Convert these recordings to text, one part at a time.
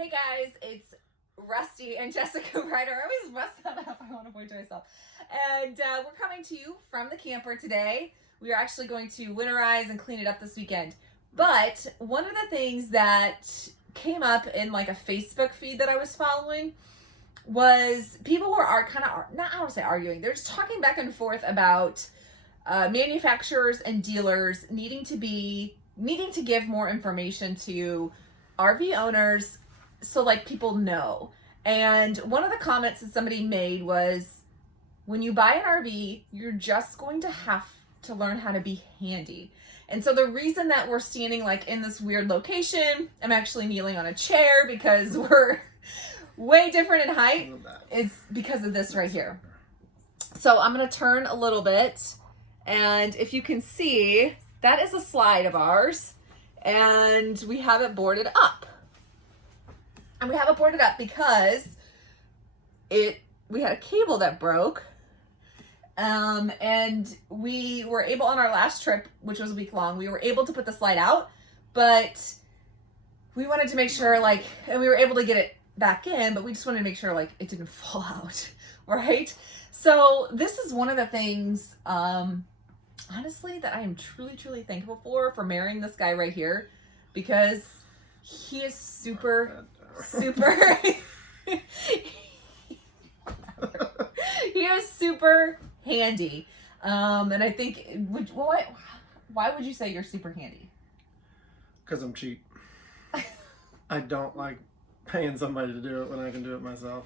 Hey guys, it's Rusty and Jessica Ryder. I always mess that up. I want to point to myself. And we're coming to you from the camper today. We are actually going to winterize and clean it up this weekend. But one of the things that came up in like a Facebook feed that I was following was people who are kind of, not I don't want to say arguing, they're just talking back and forth about manufacturers and dealers needing to give more information to RV owners so like people know. And one of the comments that somebody made was, when you buy an RV, you're just going to have to learn how to be handy. And so the reason that we're standing like in this weird location, I'm actually kneeling on a chair because we're way different in height, is because of this right here. So I'm going to turn a little bit, and if you can see, that is a slide of ours, and we have it boarded up. And we have it boarded up because we had a cable that broke. And we were able, on our last trip, which was a week long, we were able to put the slide out, but we wanted to make sure and we were able to get it back in, but we just wanted to make sure it didn't fall out, right? So this is one of the things, honestly, that I am truly, truly thankful for marrying this guy right here, because he is super he is super handy. And I think, why would you say you're super handy? Because I'm cheap. I don't like paying somebody to do it when I can do it myself.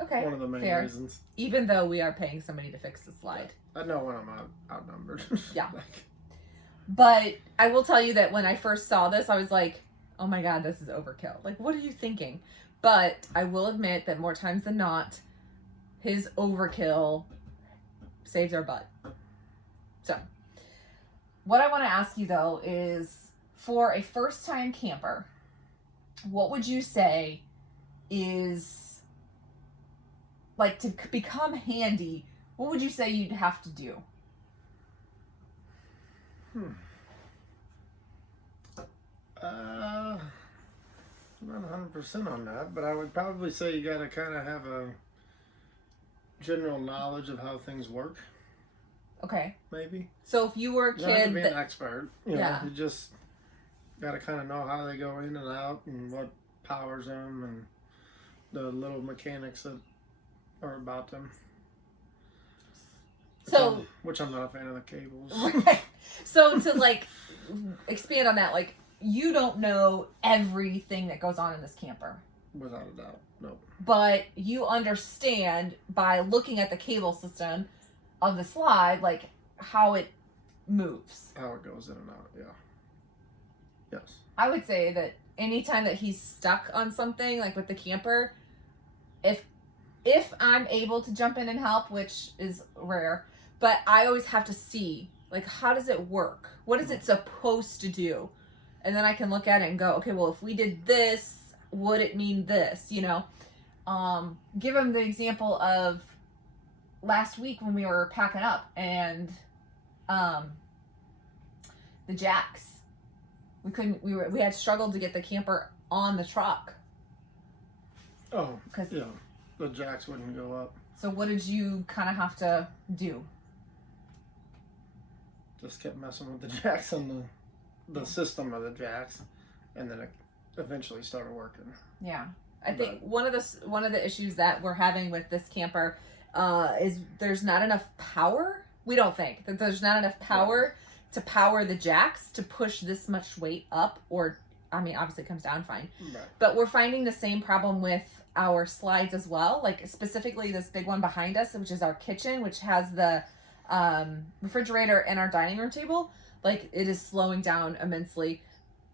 Okay, one of the main reasons. Even though we are paying somebody to fix the slide. I know when I'm outnumbered. Yeah. But I will tell you that when I first saw this, I was like, oh my God, this is overkill. What are you thinking? But I will admit that more times than not, his overkill saves our butt. So, what I want to ask you though is, for a first-time camper, what would you say is, to become handy, what would you say you'd have to do? Not 100% on that, but I would probably say you gotta kind of have a general knowledge of how things work. Okay. Maybe. So if you were a kid, you don't have to be an expert. You yeah. know, you just gotta kind of know how they go in and out and what powers them and the little mechanics that are about them. So, which I'm not a fan of the cables. Right. So to expand on that, you don't know everything that goes on in this camper. Without a doubt, no. But you understand by looking at the cable system of the slide, how it moves. How it goes in and out, yeah. Yes. I would say that anytime that he's stuck on something, with the camper, if I'm able to jump in and help, which is rare, but I always have to see, how does it work? What is it supposed to do? And then I can look at it and go, okay, well, if we did this, would it mean this, Give him the example of last week when we were packing up and the jacks. We had struggled to get the camper on the truck. Oh, yeah. The jacks wouldn't go up. So what did you kind of have to do? Just kept messing with the jacks and the system of the jacks, and then it eventually started working. Yeah. I think one of the issues that we're having with this camper is there's not enough power. We don't think that there's not enough power to power the jacks to push this much weight up, or obviously it comes down fine. Right. But we're finding the same problem with our slides as well, specifically this big one behind us, which is our kitchen, which has the refrigerator and our dining room table. It is slowing down immensely,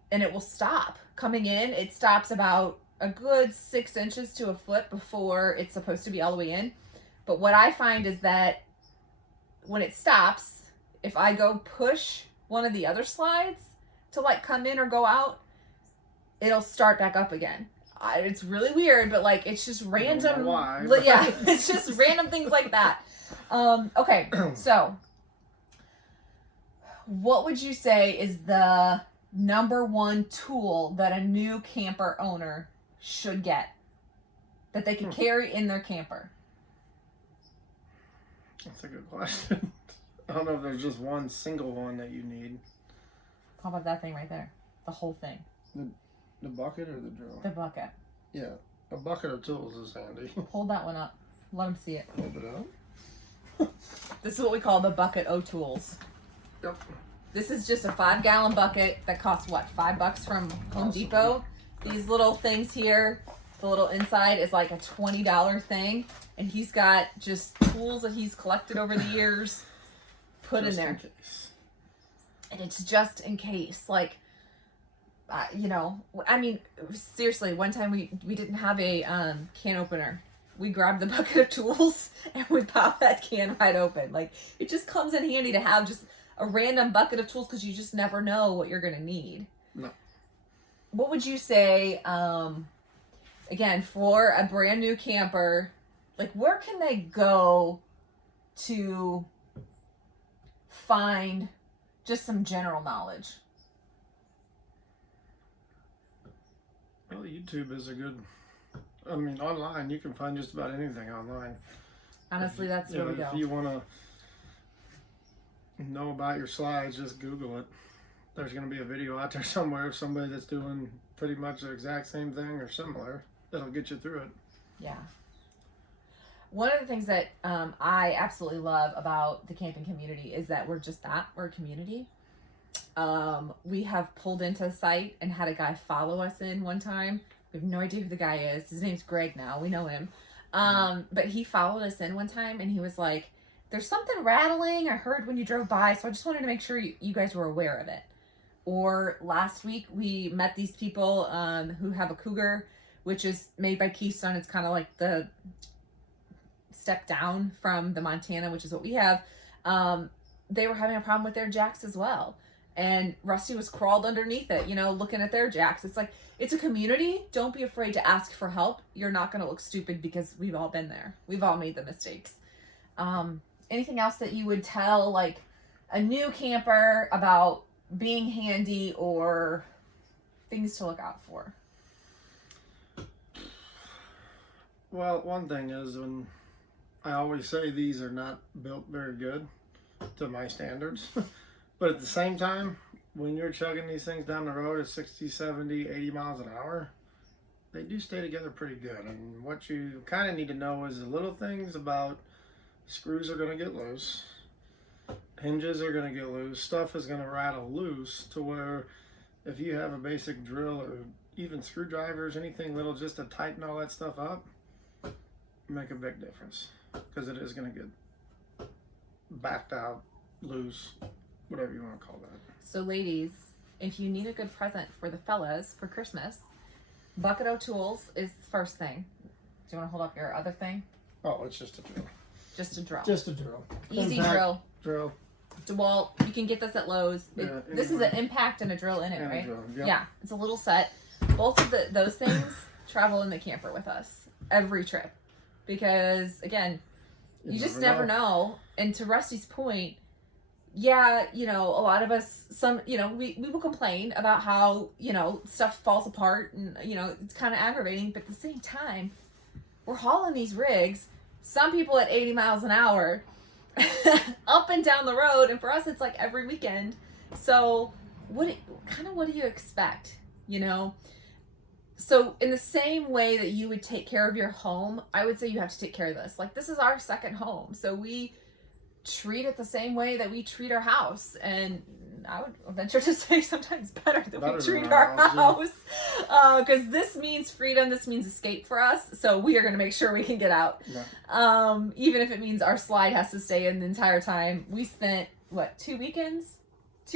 and it will stop coming in. It stops about a good 6 inches to a foot before it's supposed to be all the way in. But what I find is that when it stops, if I go push one of the other slides to come in or go out, it'll start back up again. It's really weird, but it's just random. I don't know why. Yeah, it's just random things like that. Okay, so what would you say is the number one tool that a new camper owner should get that they can carry in their camper? That's a good question. I don't know if there's just one single one that you need. How about that thing right there? The whole thing. The bucket or the drill? The bucket. Yeah. A bucket of tools is handy. Hold that one up. Let them see it. Hold it up. This is what we call the bucket O tools. Yep. This is just a 5-gallon bucket that costs what, $5 from Home Depot. These little things here, the little inside is like a $20 thing, and he's got just tools that he's collected over the years put Just in there. in case. And it's just in case, like, you know, I mean, seriously, one time we didn't have a can opener. We grabbed the bucket of tools and we popped that can right open. Like, it just comes in handy to have just a random bucket of tools because you just never know what you're going to need. No. What would you say, again, for a brand new camper, like, where can they go to find just some general knowledge? Well, YouTube is a good... I mean, online, you can find just about anything online. Honestly, that's where we go. If you want to know about your slides, just Google it. There's going to be a video out there somewhere of somebody that's doing pretty much the exact same thing or similar. That'll get you through it. Yeah. One of the things that I absolutely love about the camping community is that we're just that. We're a community. We have pulled into a site and had a guy follow us in one time. We have no idea who the guy is. His name's Greg now. We know him. But he followed us in one time and he was like, there's something rattling I heard when you drove by, so I just wanted to make sure you guys were aware of it. Or last week we met these people who have a Cougar, which is made by Keystone. It's kind of like the step down from the Montana, which is what we have. They were having a problem with their jacks as well. And Rusty was crawled underneath it, you know, looking at their jacks. It's like, it's a community. Don't be afraid to ask for help. You're not going to look stupid because we've all been there. We've all made the mistakes. Anything else that you would tell, like, a new camper about being handy or things to look out for? Well, one thing is, when I always say these are not built very good to my standards. But at the same time, when you're chugging these things down the road at 60, 70, 80 miles an hour, they do stay together pretty good. And what you kind of need to know is the little things about screws are going to get loose, hinges are going to get loose, stuff is going to rattle loose, to where if you have a basic drill or even screwdrivers, anything little just to tighten all that stuff up, make a big difference, because it is going to get backed out, loose, whatever you want to call that. So ladies, if you need a good present for the fellas for Christmas, bucket of tools is the first thing. Do you want to hold up your other thing? Oh, it's just a drill. Just a drill. Just a drill. Easy Impact drill. Drill. DeWalt, you can get this at Lowe's. This is an impact and a drill in it, And a right? drill, yep. Yeah, it's a little set. Both of those things travel in the camper with us every trip, because again, you just never know. And to Rusty's point, yeah, you know, a lot of us, we will complain about how, you know, stuff falls apart and, you know, it's kind of aggravating, but at the same time, we're hauling these rigs, some people at 80 miles an hour, up and down the road, and for us, it's like every weekend. So what do you expect, you know? So in the same way that you would take care of your home, I would say you have to take care of this. Like, this is our second home, so we treat it the same way that we treat our house, and I would venture to say sometimes better than we treat our house, because this means freedom, this means escape for us, so we are going to make sure we can get out. Yeah. Even if it means our slide has to stay in the entire time. We spent 2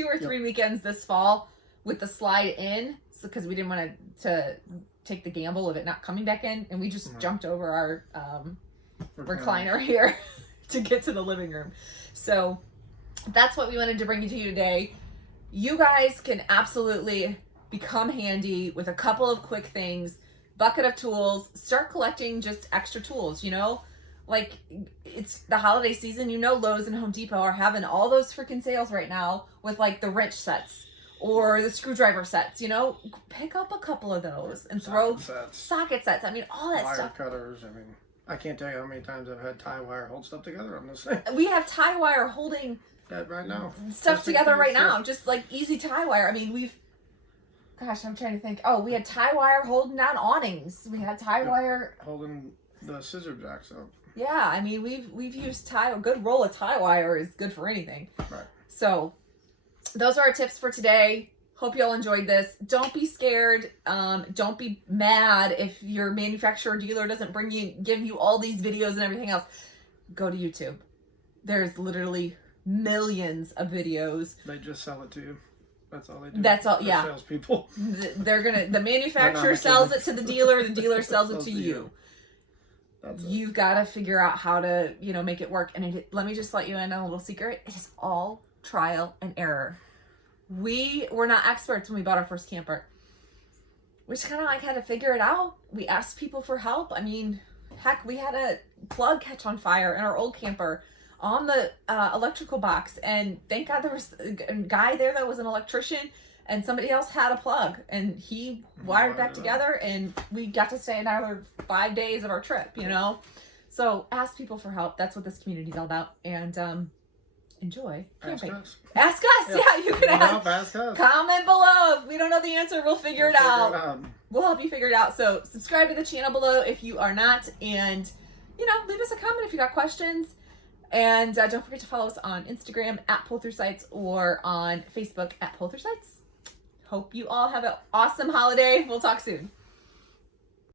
or 3 weekends this fall with the slide in, because we didn't want to take the gamble of it not coming back in, and we just jumped over our recliner here to get to the living room. So that's what we wanted to bring to you today. You guys can absolutely become handy with a couple of quick things. Bucket of tools. Start collecting just extra tools, you know? Like, it's the holiday season. You know, Lowe's and Home Depot are having all those freaking sales right now with, like, the wrench sets or the screwdriver sets, you know, pick up a couple of those and throw socket sets. I mean, all that wire stuff. Cutters. I mean, I can't tell you how many times I've had tie wire hold stuff together on this thing. We have tie wire holding right now stuff together right now, just like easy tie wire. I mean, gosh, I'm trying to think. Oh, we had tie wire holding down awnings. We had tie wire holding the scissor jacks up. Yeah, I mean, we've used a good roll of tie wire is good for anything. Right. So those are our tips for today. Hope you all enjoyed this. Don't be scared. Don't be mad if your manufacturer or dealer doesn't give you all these videos and everything else. Go to YouTube. There's literally millions of videos. They just sell it to you. That's all they do. That's all. They're yeah. Salespeople. The manufacturer sells it to the dealer. The dealer sells it to you. You've got to figure out how to, make it work. And let me just let you in on a little secret. It is all trial and error. We were not experts when we bought our first camper. We just kind of had to figure it out. We asked people for help. I mean, heck, we had a plug catch on fire in our old camper on the electrical box. And thank God there was a guy there that was an electrician, and somebody else had a plug, and he wired it back together, and we got to stay another 5 days of our trip, So ask people for help. That's what this community is all about. And enjoy camping. Ask us. Yeah, you can ask us. Comment below. If we don't know the answer, we'll figure it out. We'll help you figure it out. So subscribe to the channel below if you are not, and leave us a comment if you got questions. And don't forget to follow us on Instagram at Pull Through Sites or on Facebook at Pull Through Sites. Hope you all have an awesome holiday. We'll talk soon.